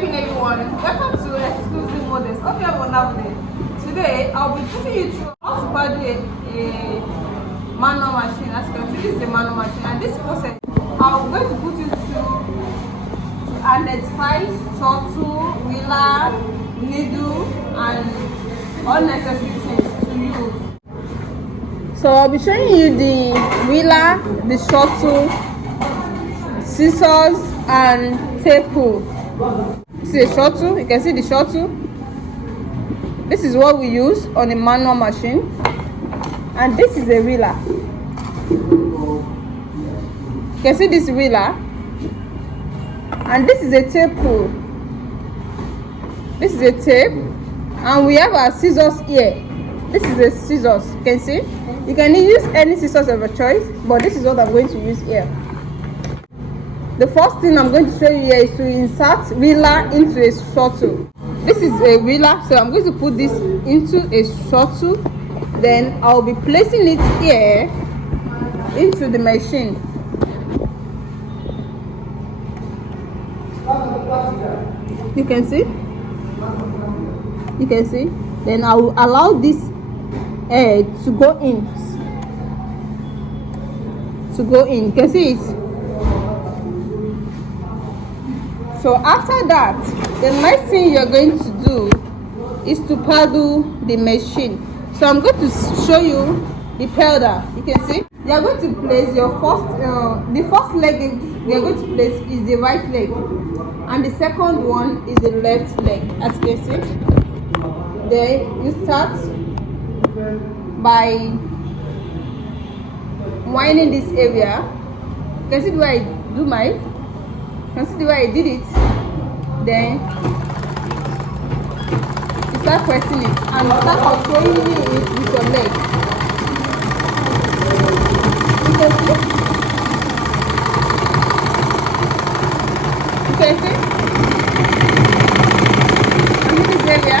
checking everyone. Welcome to Exclusive Models. Hope you have a wonderful day. Today I'll be putting you through how to paddle a manual machine. As you can see, this is a manual machine, and this process I'm going to put you through to identify shuttle, wheeler, needle, and unnecessary things to use. So I'll be showing you the wheeler, the shuttle, scissors, and tape pull. This is a shuttle. You can see the shuttle. This is what we use on a manual machine, and this is a wheeler. You can see this wheeler, and this is a tape pull. This is a tape, and we have our scissors here. This is a scissors. You can see. You can use any scissors of your choice, but this is what I'm going to use here. The first thing I'm going to show you here is to insert wheeler into a shuttle. This is a wheeler, so I'm going to put this into a shuttle. Then I'll be placing it here into the machine. You can see. You can see. Then I will allow this air to go in. To go in. You can see it. So after that, the next thing you're going to do is to paddle the machine. So I'm going to show you the paddle. You can see. You are going to place your the first leg we are going to place is the right leg, and the second one is the left leg, as you can see. Then you start by winding this area. You can see the way I do mine. You can see the way I did it. Then you start pressing it and start controlling it with your leg. You can see? You can see? And this area.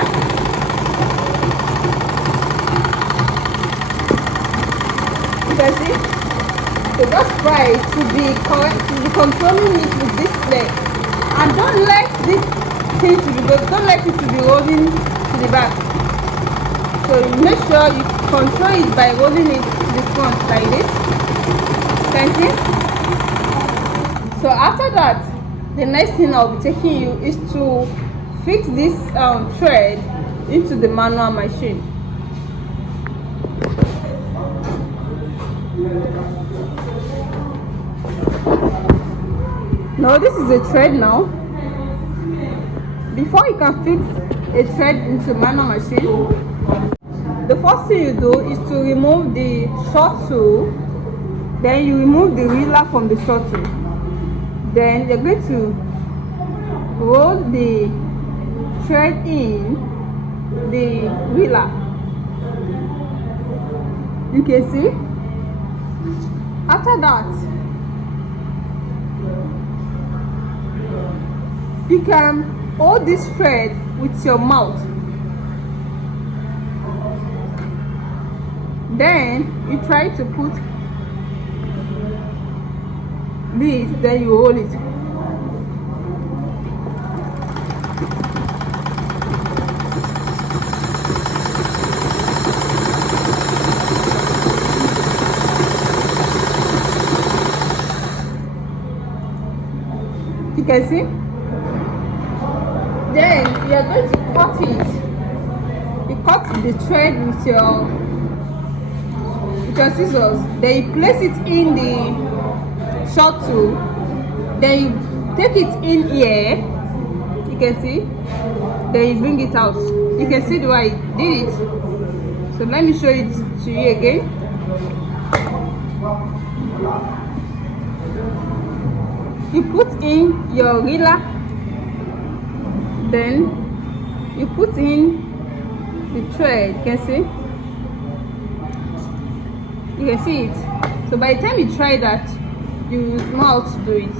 You can see? So just try to be controlling it with this leg, and don't let this thing to be don't let it to be rolling to the back. So you make sure you control it by rolling it to the front like this. Can you see? So after that, the next thing I'll be taking you is to fix this thread into the manual machine. Now this is a thread now. Before you can fix a thread into manual machine, the first thing you do is to remove the shuttle. Then you remove the wheeler from the shuttle. Then you're going to roll the thread in the wheeler. You can see. After that, you can hold this thread with your mouth. Then you try to put this, then you hold it. You can see. Then you are going to cut it. You cut the thread with your scissors. Then you place it in the shuttle. Then you take it in here. You can see. Then you bring it out. You can see the way I did it. So let me show it to you again. You put in your wheeler. Then you put in the thread. You can see. You can see it. So by the time you try that, you know how to do it.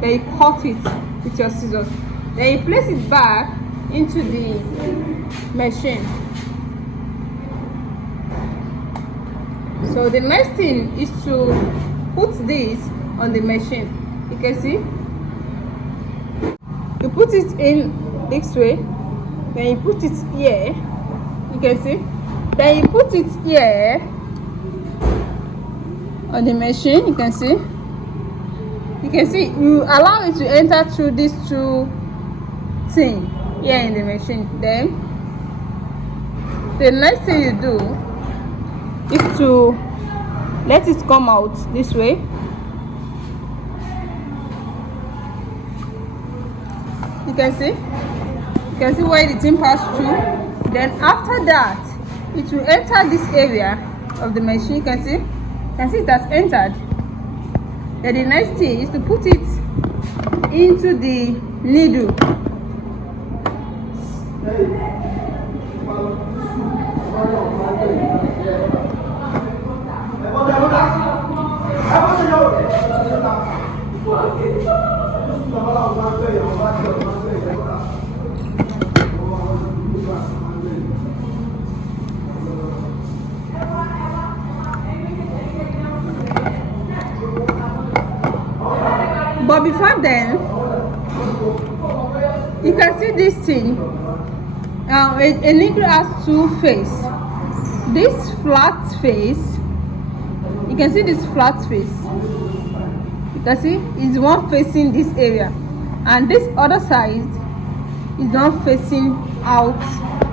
Then you cut it with your scissors. Then you place it back into the machine. So the next thing is to put this on the machine. You can see. you put it in this way, then you put it here, you can see, then you put it here on the machine. You can see you allow it to enter through these two things here in the machine. Then the next thing you do is to let it come out this way. You can see where the thing passed through. Then after that, it will enter this area of the machine. You can see it has entered. Then the next thing is to put it into the needle. But before then, you can see this thing. A needle has two faces. This flat face, you can see this flat face. You can see is one facing this area, and this other side is one facing out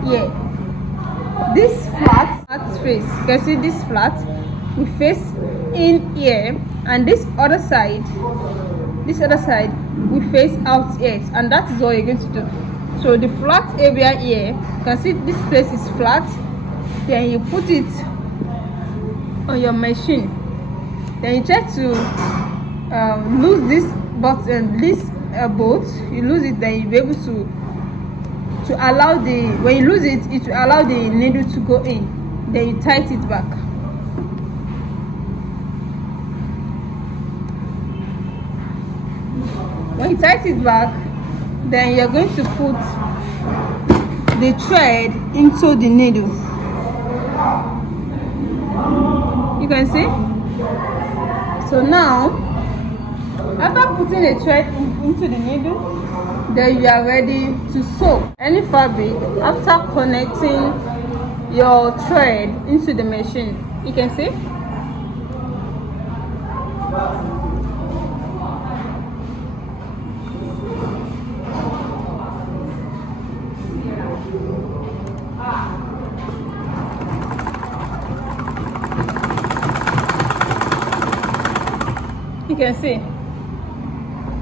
here. This flat face, you can see this flat will face in here, and this other side will face out here, and that is what you're going to do. So the flat area here, you can see this place is flat. Then you put it on your machine. Then you try to lose this button, this bolt. You lose it, then you'll be able to allow the, when you lose it, it will allow the needle to go in. Then you tighten it back. When you tighten it back, then you're going to put the thread into the needle. You can see. So now, after putting the thread into the needle, then you are ready to sew any fabric. After connecting your thread into the machine, you can see.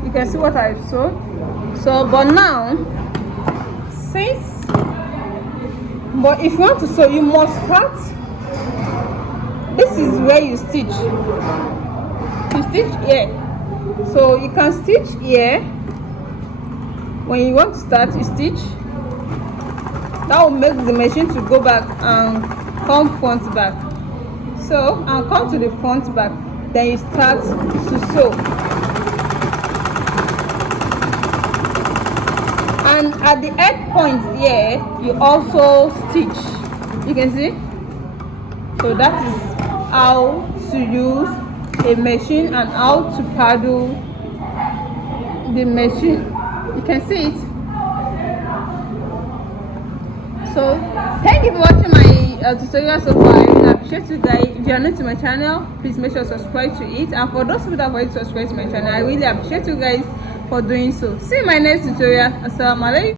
You can see what I've sewed. So but now, if you want to sew, you must start. This is where you stitch here. So you can stitch here. When you want to start, you stitch. That will make the machine to go back and come front back. So, and come to the front back. Then you start to sew. And at the end point here, you also stitch. You can see. So that is how to use a machine and how to paddle the machine. You can see it. So thank you for watching my tutorial so far. I really appreciate you guys. If you are new to my channel, please make sure to subscribe to it, and for those people that have already subscribed to my channel, I really appreciate you guys for doing so. See you in my next tutorial. Assalamu alaikum.